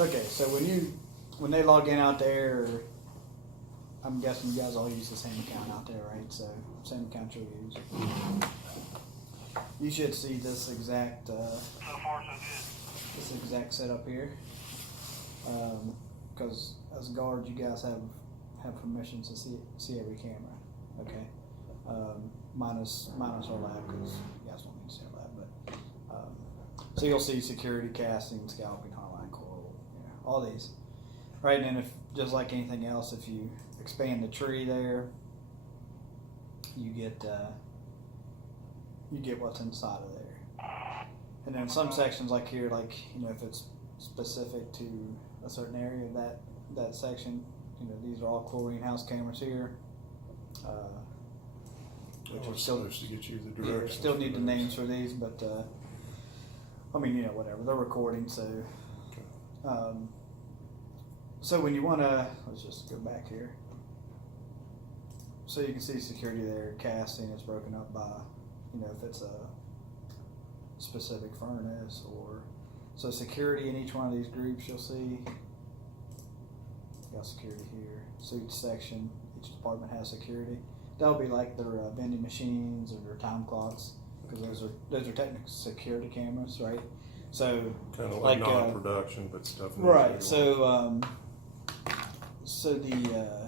Okay, so when they log in out there, I'm guessing you guys all use the same account out there, right? So same account you'll use. You should see this exact So far, so good. this exact setup here, because as guards, you guys have permission to see every camera. Okay, minus our lab because you guys don't need to see our lab, but so you'll see security, casting, scalping, hotline, coral, all these. Right, and then if just like anything else, if you expand the tree there, you get what's inside of there. And then some sections like here, like if it's specific to a certain area of that section, these are all chlorine house cameras here. Which are still supposed to get you the directions. Still need the names for these, but I mean whatever, they're recording, so. Okay. So when you want to, let's just go back here. So you can see security there, casting is broken up by, if it's a specific furnace or, so security in each one of these groups you'll see. You got security here, suits section, each department has security. That'll be like their vending machines or their time clocks, because those are technically security cameras, right? So Kind of like non-production, but stuff. right. So the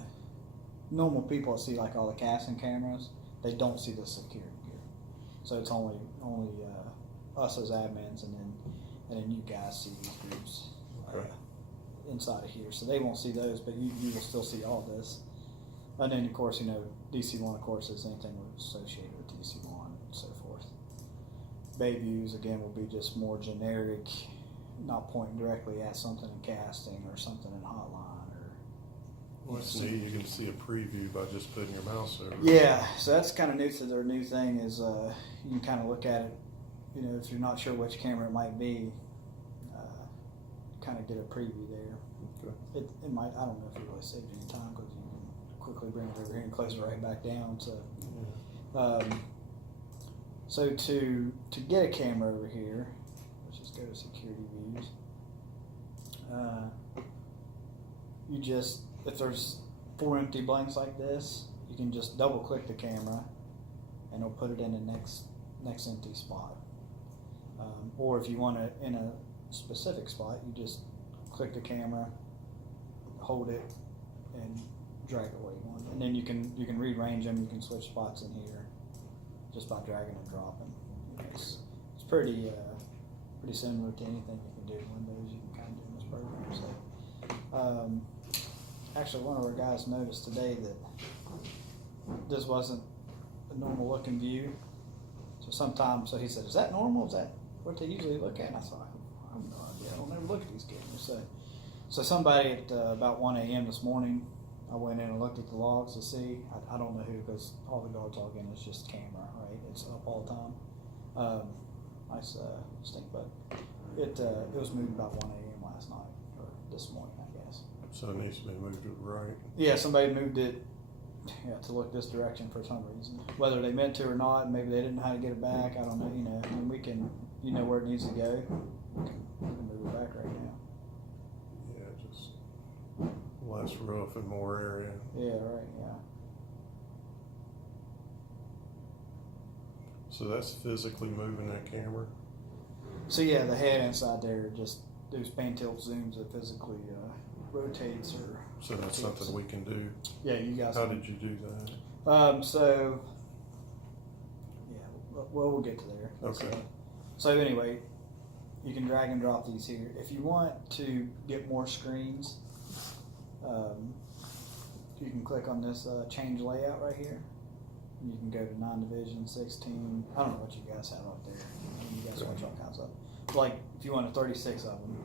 normal people that see like all the casting cameras, they don't see the security gear. So it's only us as admins, and then you guys see these groups inside of here. So they won't see those, but you will still see all this. And then of course DC1 of course is anything associated with DC1 and so forth. Bay views again will be just more generic, not pointing directly at something in casting or something in hotline. Well, that's neat. You can see a preview by just putting your mouse over. Yeah, so that's kind of new to their new thing is you can kind of look at it, if you're not sure which camera it might be, kind of get a preview there. Okay. It might, I don't know if it really saves you any time because you can quickly bring it over here and close it right back down. So, so to get a camera over here, let's just go to security views. You just, if there's 4 empty blanks like this, you can just double click the camera and it'll put it in the next empty spot. Or if you want it in a specific spot, you just click the camera, hold it, and drag it where you want. And then you can rearrange them. You can switch spots in here just by dragging and dropping. It's pretty similar to anything you can do in Windows. You can kind of do in this program. So. Actually, one of our guys noticed today that this wasn't a normal looking view. So he said, "Is that normal? Is that what they usually look at?" And I thought, "I have no idea. I don't ever look at these cameras." So somebody at about 1 a.m. this morning, I went in and looked at the logs to see. I don't know who, because all the guards log in. It's just camera, right? It's up all the time. Nice stink bug. It was moved about 1 a.m. last night or this morning, I guess. So it needs to be moved to the right. Yeah, somebody moved it to look this direction for some reason. Whether they meant to or not, maybe they didn't know how to get it back. I don't know. And we can, where it needs to go. We can move it back right now. Yeah, just less roof and more area. Yeah, right. Yeah. So that's physically moving that camera. So yeah, the head inside there, just those pan tilt zooms that physically rotates or. So that's something we can do. Yeah, you guys. How did you do that? So. Yeah, well, we'll get to there. Okay. So anyway, you can drag and drop these here. If you want to get more screens, you can click on this change layout right here. You can go to 9 division, 16. I don't know what you guys have up there. You guys watch all kinds of. Like if you want 36 of them,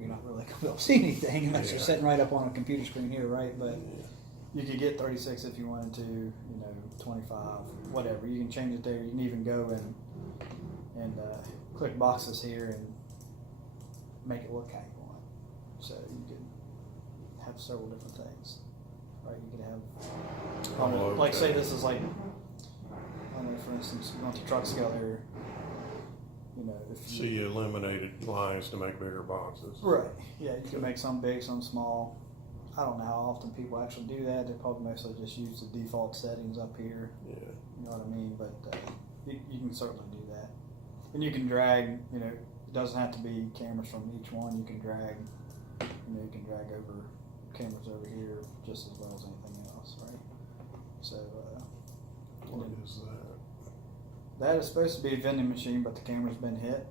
you're not really going to be able to see anything unless you're sitting right up on a computer screen here, right? But you could get 36 if you wanted to. 25, whatever. You can change it there. You can even go and click boxes here and make it look how you want. So you can have several different things, right? You could have, like, say this is like, I don't know, for instance, you want the truck scale here. you know, if So you eliminated lines to make bigger boxes. right, yeah, you can make some big, some small. I don't know how often people actually do that. They probably mostly just use the default settings up here. Yeah. You know what I mean? But you can certainly do that, and you can drag. You know, it doesn't have to be cameras from each one. You can drag. You know, you can drag over cameras over here just as well as anything else, right? So What is that? that is supposed to be a vending machine, but the camera's been hit,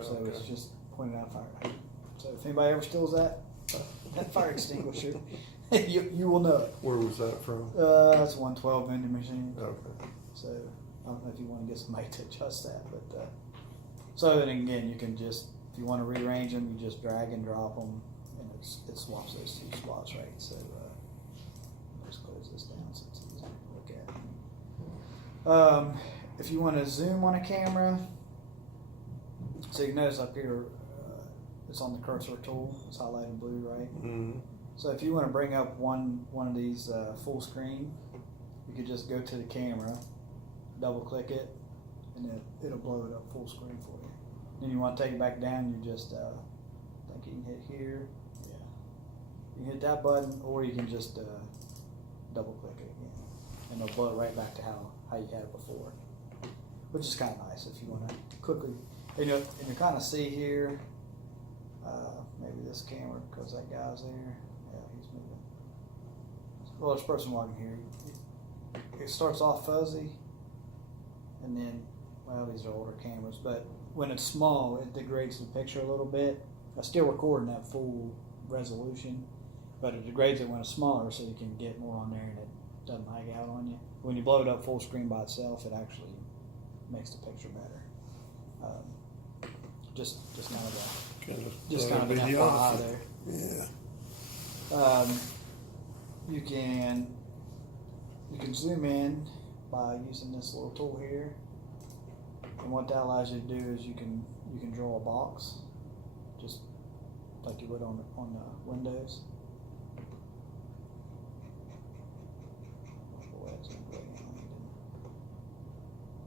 so Okay. it's just pointing out fire hydrant. So if anybody ever steals that fire extinguisher, you will know it. Where was that from? That's a 112 vending machine. Okay. So I don't know if you want to get somebody to adjust that, but so then again, you can just, if you want to rearrange them, you just drag and drop them, and it swaps those two spots, right? So let's close this down so it's easier to look at. If you want to zoom on a camera, so you notice up here, it's on the cursor tool. It's highlighted in blue, right? Mm-hmm. So if you want to bring up one of these full screen, you could just go to the camera, double click it, and it'll blow it up full screen for you. Then you want to take it back down, you just I think you can hit here, yeah. You can hit that button, or you can just double click it again, and it'll blow it right back to how you had it before, which is kind of nice if you want to quickly. And you kind of see here. Maybe this camera, because that guy's there. Yeah, he's moving. Well, this person walking here. It starts off fuzzy, and then, well, these are older cameras, but when it's small, it degrades the picture a little bit. I still recording that full resolution, but it degrades it when it's smaller, so you can get more on there and it doesn't hang out on you. When you blow it up full screen by itself, it actually makes the picture better. Just kind of just kind of an FYI there. Yeah. You can zoom in by using this little tool here, and what that allows you to do is you can draw a box, just like you would on the Windows.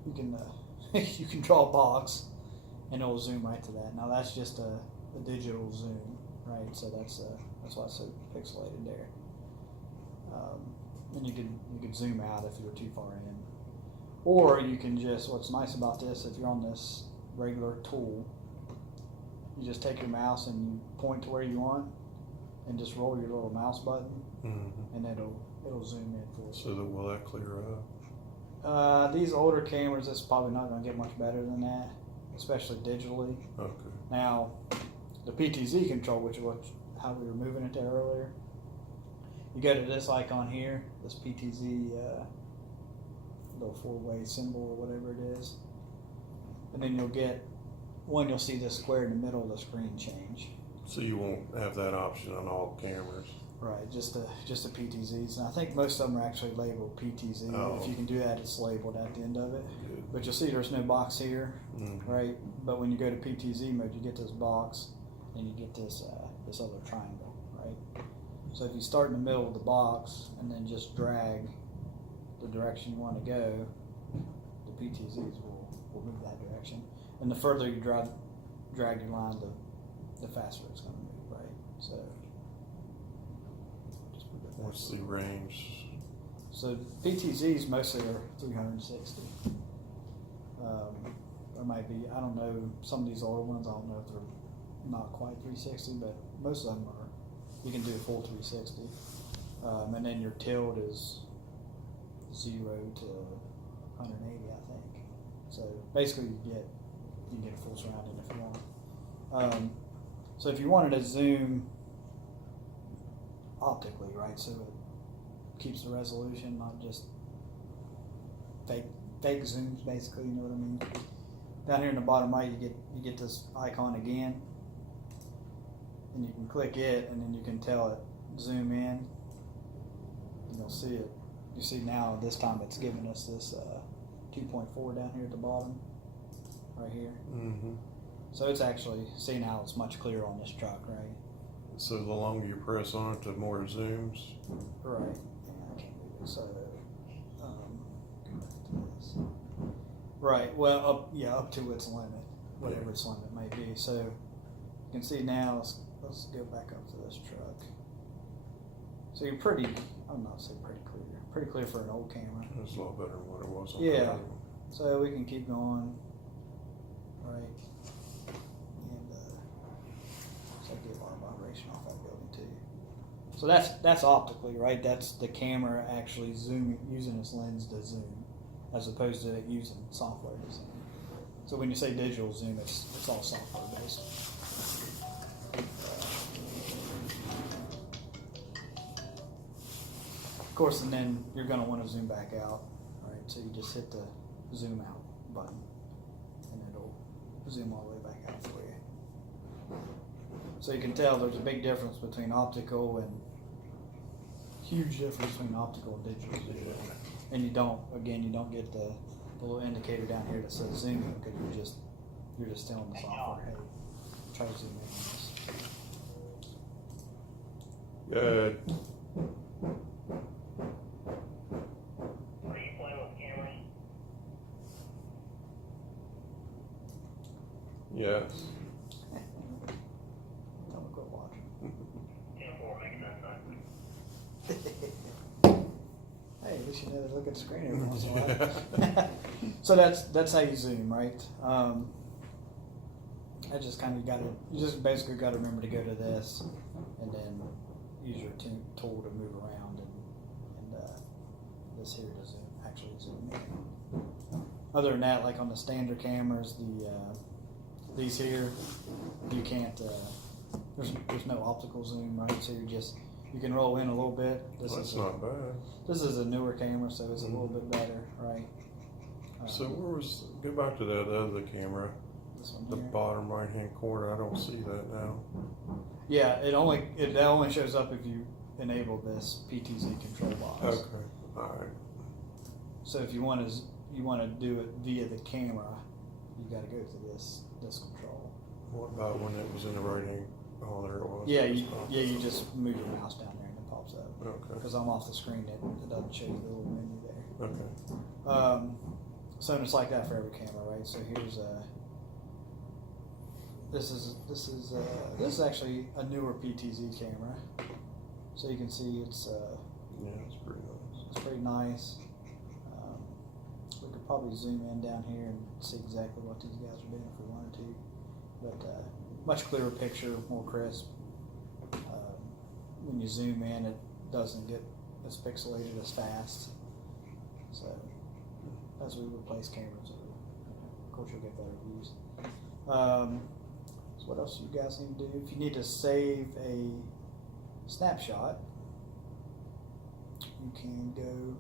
You can you can draw a box, and it'll zoom right to that. Now that's just a digital zoom, right? So that's why it's so pixelated there. And you could zoom out if you're too far in, or you can just. What's nice about this, if you're on this regular tool, you just take your mouse and you point to where you want, and just roll your little mouse button, Mm-hmm. and it'll zoom in for you. So will that clear up? These older cameras, it's probably not going to get much better than that, especially digitally. Okay. Now, the PTZ control, which is how we were moving it there earlier, you go to this icon here, this PTZ little four-way symbol or whatever it is, and then you'll see this square in the middle of the screen change. So you won't have that option on all cameras? Right, just the PTZs, and I think most of them are actually labeled PTZ. Oh. If you can do that, it's labeled at the end of it. Good. But you'll see there's no box here, Mhm. right? But when you go to PTZ mode, you get this box, and you get this other triangle, right? So if you start in the middle of the box and then just drag the direction you want to go, the PTZs will move that direction. And the further you drag your line, the faster it's going to move, right? So just put it What's the range? So PTZs mostly are 360. There might be, I don't know, some of these older ones, I don't know if they're not quite 360, but most of them are. You can do a full 360. And then your tilt is 0 to 180, I think. So basically you can get a full surrounding if you want. So if you wanted to zoom optically, right, so it keeps the resolution, not just fake zooms, basically, you know what I mean? Down here in the bottom right, you get this icon again, and you can click it, and then you can tell it zoom in, and you'll see it. You see now this time it's giving us this 2.4 down here at the bottom, right here. Mm-hmm. So it's actually, see now it's much clearer on this truck, right? So the longer you press on it, the more it zooms? Right. Yeah, I can't move it. So, go back to this. Right. Well, up to its limit. whatever Yeah. its limit may be. So you can see now. Let's go back up to this truck. So you're pretty. I'm not saying pretty clear. Pretty clear for an old camera. It's a lot better than what it was on Yeah. the other one. So we can keep going. Right. And so I get a lot of vibration off that building too. So that's optically, right? That's the camera actually zooming, using its lens to zoom, as opposed to it using software to zoom. So when you say digital zoom, it's all software based. Of course, and then you're going to want to zoom back out, right? So you just hit the zoom out button, and it'll zoom all the way back out for you. So you can tell there's a big difference between optical and huge difference between optical and digital zoom. And you don't get the little indicator down here that says zoom because you're just telling the software, hey, try to zoom in on this. Good. Are you playing with cameras? Yes. Tell me quit watching. 10-4 makes sense, Hey, at least you know to look at the screen every once in a while. So that's how you zoom, right? I just kind of you just basically got to remember to go to this, and then use your tool to move around, and this here to actually zoom in. Other than that, like on the standard cameras, these here, you can't. There's no optical zoom, right? So you can roll in a little bit. That's not bad. This is a newer camera, so it's a little bit better, right? So go back to that other camera, This one the here. bottom right hand corner. I don't see that now. Yeah, that only shows up if you enable this PTZ control box. Okay. All right. So if you want to do it via the camera, you got to go to this control. What about when it was in the right hand? Oh, there it was. Yeah, It you popped up. just move your mouse down there and it pops up. Okay. Because I'm off the screen, it doesn't show you the little menu there. Okay. So it's like that for every camera, right? So here's this is actually a newer PTZ camera. So you can see it's Yeah, it's pretty nice. it's pretty nice. We could probably zoom in down here and see exactly what these guys are doing if we wanted to, but much clearer picture, more crisp. When you zoom in, it doesn't get as pixelated as fast. So as we replace cameras, of course you'll get better views. So what else do you guys need to do? If you need to save a snapshot, you can go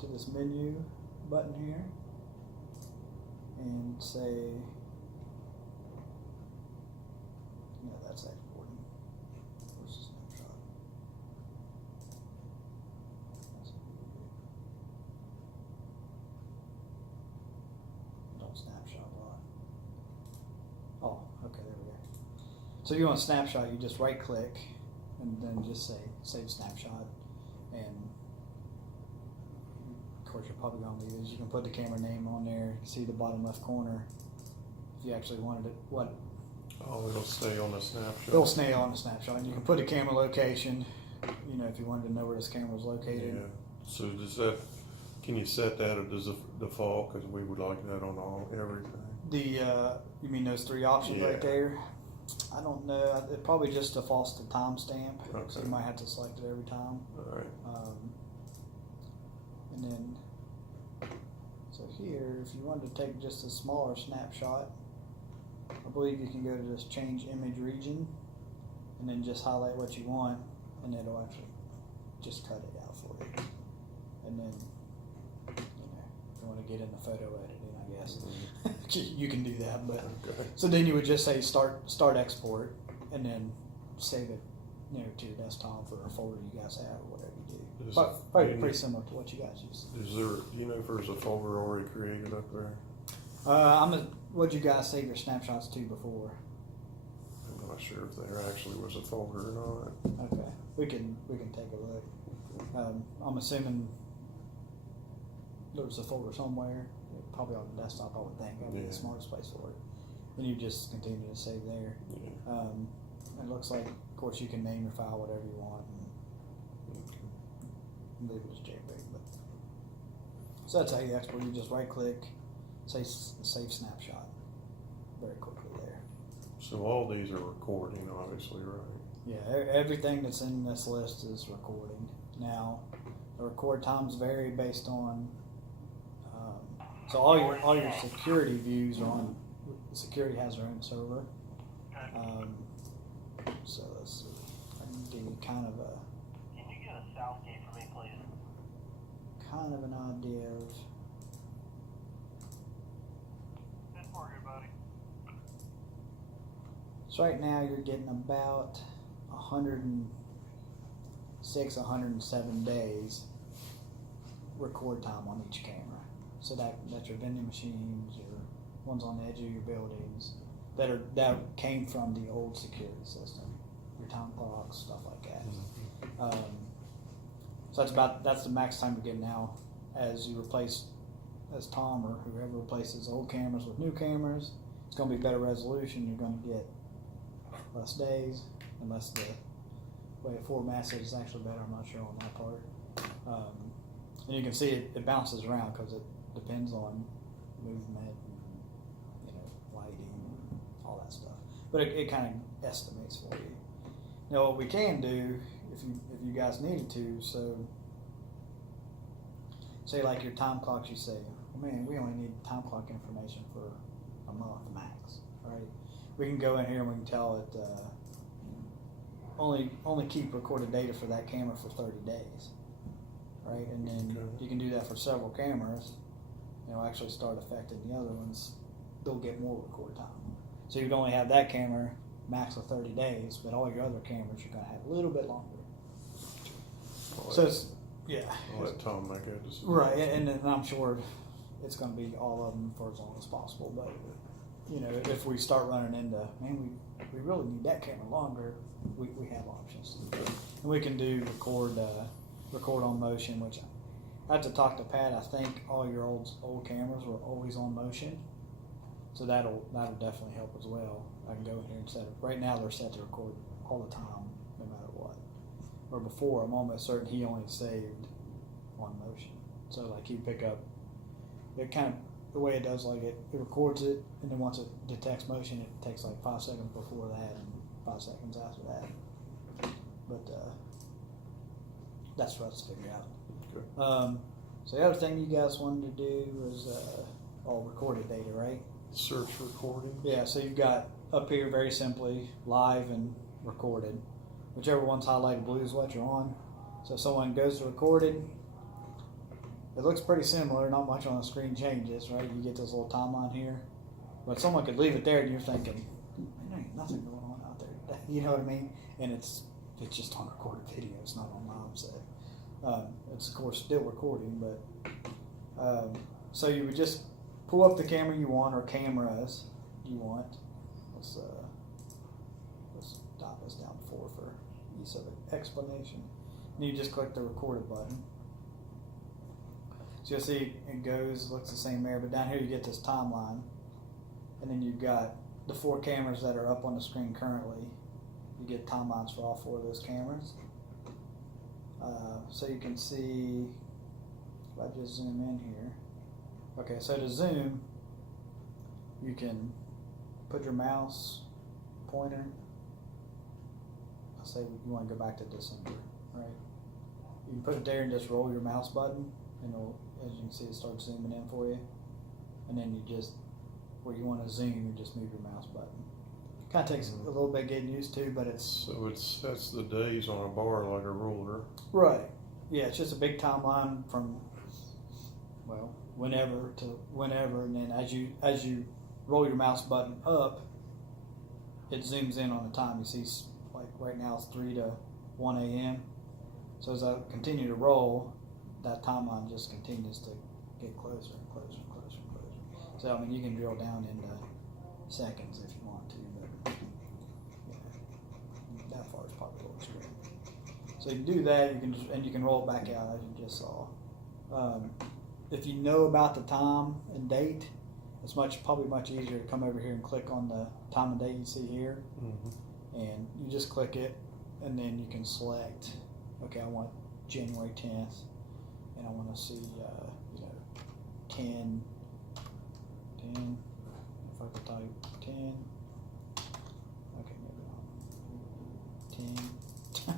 to this menu button here and say, no, that's exporting. Where's the snapshot? That's don't snapshot a lot. Oh, okay, there we go. So if you want a snapshot, you just right click and then just say save snapshot, and of course you're probably going to leave this. You can put the camera name on there, see the bottom left corner if you actually wanted it. Oh, it'll stay on the snapshot. It'll stay on the snapshot, and you can put the camera location, if you wanted to know where this camera was located. Yeah. So can you set that as a default? Because we would like that on everything. You mean those three options Yeah. right there? I don't know. It probably just defaults to timestamp, so Okay. you might have to select it every time. All right. And then, so here, if you wanted to take just a smaller snapshot, I believe you can go to this change image region, and then just highlight what you want, and it'll actually just cut it out for you. And then, if you want to get into photo editing, I guess you can do that. But Okay. so then you would just say start export, and then save it, to your desktop or a folder you guys have or whatever you do. Is But it- probably pretty similar to what you guys use. Do you know if there's a folder already created up there? What'd you guys save your snapshots to before? I'm not sure if there actually was a folder or not. Okay, we can take a look. I'm assuming there's a folder somewhere, probably on the desktop. I would think that'd be Yeah. the smartest place for it. then you just continue to save there. Yeah. It looks like, of course, you can name your file whatever you want and leave it as JPEG. But so that's how you export. You just right click, say save snapshot, very quickly there. So all these are recording, obviously, right? Yeah, everything that's in this list is recording. Now, the record times vary based on. So all your security views are on. Security has their own server. So let's see. I can give you kind of Can you get a Southgate for me, please? an idea of. Good for you, buddy. So right now you're getting about 106, 107 days record time on each camera. So that's your vending machines, your ones on the edge of your buildings that came from the old security system, your time clocks, stuff like that. So that's the max time you get now. As you replace, as Tom or whoever replaces old cameras with new cameras, it's going to be better resolution. You're going to get less days, unless the way it formats it is actually better. I'm not sure on that part. And you can see it bounces around because it depends on movement, and, lighting, and all that stuff. But it kind of estimates for you. Now, what we can do, if you guys needed to, so say like your time clocks, you say, well, man, we only need time clock information for a month max, right? We can go in here and we can tell it only keep recorded data for that camera for 30 days, right? And then you can do that for several cameras. Actually start affecting the other ones. They'll get more record time. So you'd only have that camera max of 30 days, but all your other cameras you're going to have a little bit longer. So it's, yeah. I'll let Tom make that decision. Right, and I'm sure it's going to be all of them for as long as possible. But if we start running into, man, we really need that camera longer, we have options to do. And we can do record on motion, which I have to talk to Pat. I think all your old cameras were always on motion, so that'll definitely help as well. I can go in here and set it. Right now they're set to record all the time, no matter what. Where before, I'm almost certain he only saved on motion. So like you pick up, it kind of the way it does, like it records it, and then once it detects motion, it takes like 5 seconds before that and 5 seconds after that. But that's for us to figure out. Okay. So the other thing you guys wanted to do was all recorded data, right? Search recording. Yeah, so you've got up here very simply live and recorded. Whichever one's highlighted blue is what you're on. So if someone goes to recorded, it looks pretty similar, not much on the screen changes, right? You get this little timeline here. But someone could leave it there and you're thinking, man, there ain't nothing going on out there today. You know what I mean? And it's just on recorded video, it's not on live set. It's of course still recording, but so you would just pull up the camera you want or cameras you want. Let's stop this down to 4 for ease of explanation. And you just click the recorded button. So you'll see it looks the same there, but down here you get this timeline, and then you've got the 4 cameras that are up on the screen currently. You get timelines for all 4 of those cameras. So you can see, if I just zoom in here. Okay, so to zoom, you can put your mouse pointer. Let's say you want to go back to December, right? You can put it there and just roll your mouse button, and it'll, as you can see, it starts zooming in for you. And then you just, where you want to zoom, you just move your mouse button. Kind of takes a little bit getting used to, but it's... So it sets the days on a bar like a ruler. Right. Yeah, it's just a big timeline from, well, whenever to whenever, and then as you roll your mouse button up, it zooms in on the time. You see, like right now it's 3 to 1 a.m. So as I continue to roll, that timeline just continues to get closer and closer and closer and closer. So I mean, you can drill down into seconds if you want to, but that far is probably a little extreme. So you can do that, you can roll it back out as you just saw. If you know about the time and date, it's probably much easier to come over here and click on the time and date you see here, and you just click it, and then you can select. Okay, I want January 10th, and I want to see 10. If I could type 10. Okay, maybe not 10.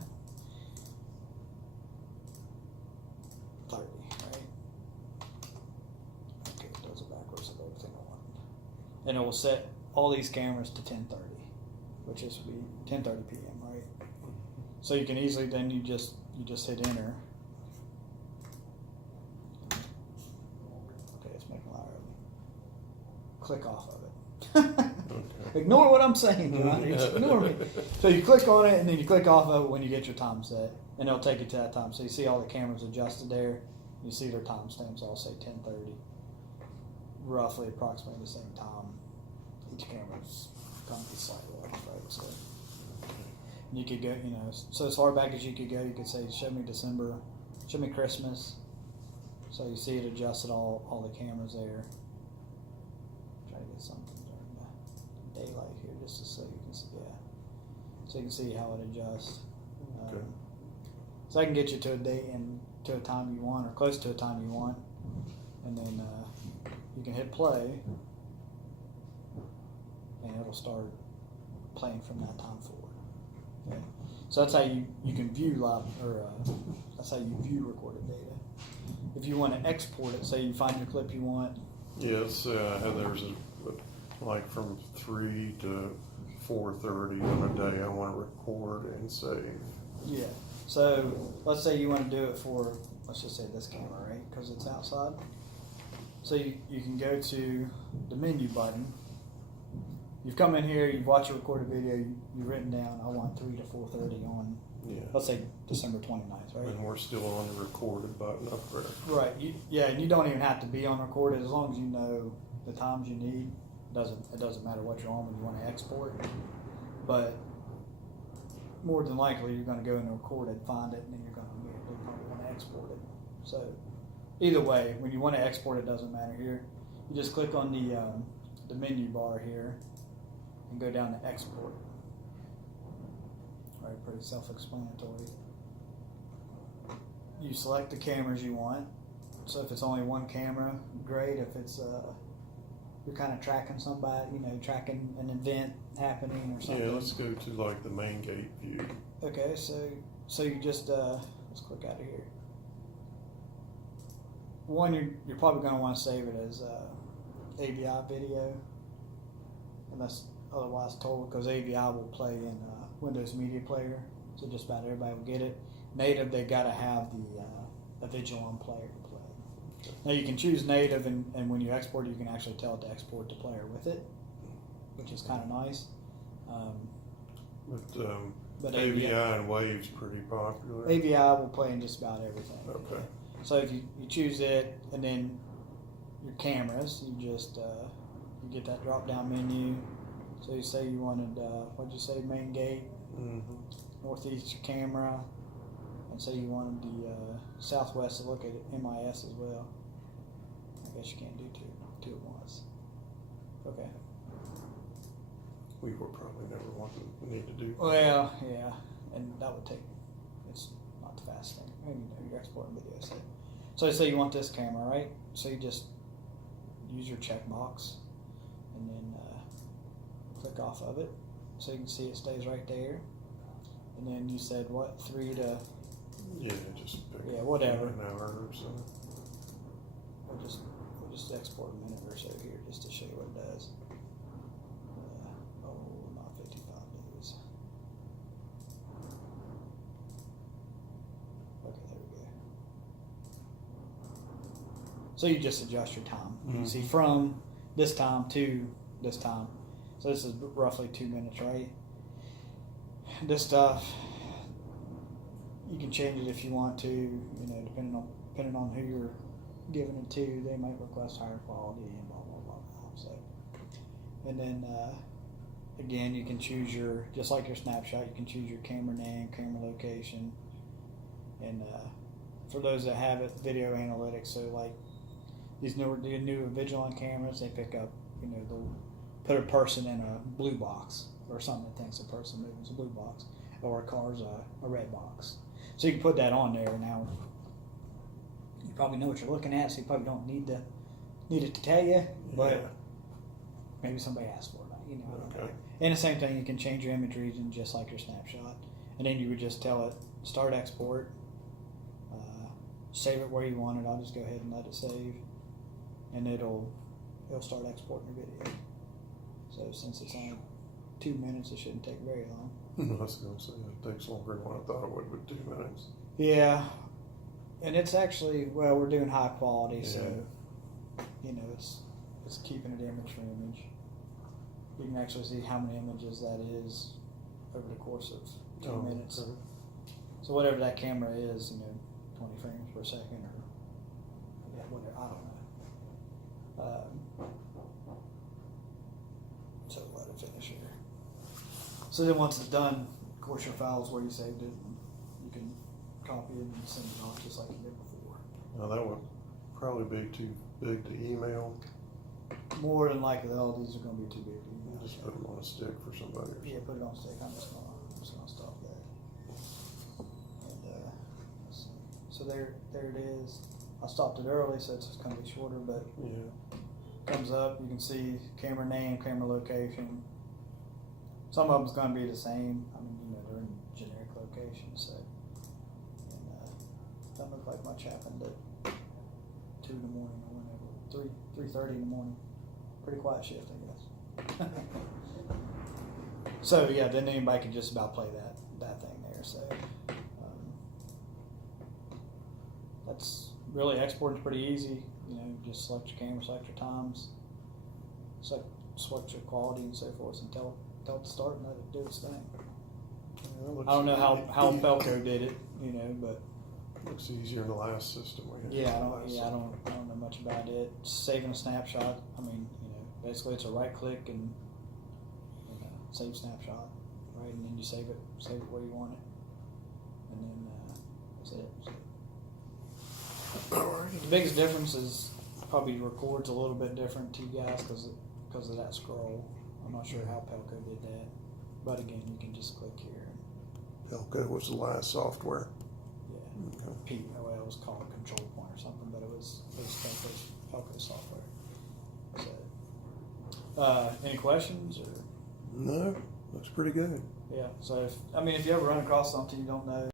30, right? Okay, it does it backwards of everything I want. And it will set all these cameras to 10:30, which is be 10:30 p.m., right? So you can easily then you just hit enter. Okay, it's making a lot early. Click off of it. Okay. Ignore what I'm saying, John. Just ignore me. So you click on it and then you click off of it when you get your time set, and it'll take you to that time. So you see all the cameras adjusted there. You see their timestamps all say 10:30, roughly approximately the same time. Each camera's going to be slightly off, right? So you could go, so as far back as you could go, you could say, show me December, show me Christmas. So you see it adjusted all the cameras there. Try to get something during the daylight here just to so you can see, so you can see how it adjusts. Okay. So I can get you to a date and to a time you want, or close to a time you want, and then you can hit play, and it'll start playing from that time forward. Okay. So that's how you can view live, or that's how you view recorded data. If you want to export it, say you find your clip you want. Yes, there's like from 3 to 4:30 on a day I want to record and save. Yeah. So let's say you want to do it for, let's just say this camera, right? Because it's outside. So you can go to the menu button. You've come in here, you've watched a recorded video, you've written down, I want 3 to 4:30 on, let's say December 29th, right? And we're still on the recorded button up there. Right. And you don't even have to be on recorded as long as you know the times you need. It doesn't matter what you're on when you want to export. But more than likely, you're going to go into recorded, find it, and then you're going to immediately probably want to export it. So either way, when you want to export it, doesn't matter here. You just click on the menu bar here and go down to export. All right, pretty self-explanatory. You select the cameras you want. So if it's only one camera, great. If it's you're kind of tracking somebody, tracking an event happening or something. Yeah, let's go to like the main gate view. Okay, so you just let's click out of here. One, you're probably going to want to save it as AVI video, unless otherwise told, because AVI will play in Windows Media Player, so just about everybody will get it. Native, they've got to have the Avigilon player to play. Now you can choose native, and when you export it, you can actually tell it to export the player with it, which is kind of nice. But AVI and Wave's pretty popular. AVI will play in just about everything. Okay. So if you choose it, and then your cameras, you just you get that drop down menu. So you say you wanted what'd you say, main gate, northeast camera, and say you wanted the southwest to look at MIS as well. I guess you can't do two at once. Okay. We will probably never need to do. Well, yeah, and that would take. It's not the fast thing. You're exporting video. So say you want this camera, right? So you just use your checkbox, and then click off of it, so you can see it stays right there. And then you said what, 3 to? Yeah, just pick whatever. an hour or so. We'll just export a minute or so here just to show you what it does. Not 55 days. Okay, there we go. So you just adjust your time. You can see from this time to this time. So this is roughly 2 minutes, right? This stuff, you can change it if you want to, depending on who you're giving it to. They might request higher quality and blah, blah, blah, blah. So, and then, again, you can choose just like your snapshot, you can choose your camera name, camera location. And for those that have it, video analytics, so like these new Vigilon cameras, they pick up, they'll put a person in a blue box or something that thinks a person moving is a blue box, or a car's a red box. So you can put that on there. Now, you probably know what you're looking at, so you probably don't need it to tell you, but Yeah. maybe somebody asked for it. I don't know. Okay. And the same thing, you can change your image region just like your snapshot, and then you would just tell it start export, save it where you want it. I'll just go ahead and let it save, and it'll start exporting your video. So since it's only 2 minutes, it shouldn't take very long. I was going to say it takes longer than what I thought it would with 2 minutes. Yeah, and it's actually, well, we're doing high quality, so it's keeping it image for image. You can actually see how many images that is over the course of 2 minutes. Okay. So whatever that camera is, 20 frames per second or whatever, I don't know. So let it finish here. So then once it's done, of course your file's where you saved it. And you can copy it and send it off just like you did before. Now that would probably be too big to email. More than likely, all these are going to be too big to email. Just put them on a stick for somebody. Or Yeah, put it on stick. I'm just gonna stop there. And let's see. So there it is. I stopped it early, so it's gonna be shorter, but yeah. comes up. You can see camera name, camera location. Some of them's gonna be the same. I mean, they're in generic locations, so. And doesn't look like much happened at 2 in the morning or whenever. 3:30 in the morning. Pretty quiet shift, I guess. So yeah, then anybody can just about play that thing there. So that's really exporting's pretty easy. Just select your camera, select your times, select your quality and so forth, and tell it to start and let it do its thing. Yeah, I don't know how Pelco did it, but looks easier than the last system we had. I don't know much about it. Saving a snapshot. I mean, basically it's a right click and save snapshot, right, and then you save it where you want it, and then that's it. So, the biggest difference is probably records a little bit different to you guys because of that scroll. I'm not sure how Pelco did that, but again, you can just click here. Pelco was the last software. Yeah, Okay. well, it was called Control Point or something, but it was Pelco software. So, any questions or? No, looks pretty good. Yeah. So if you ever run across something you don't know,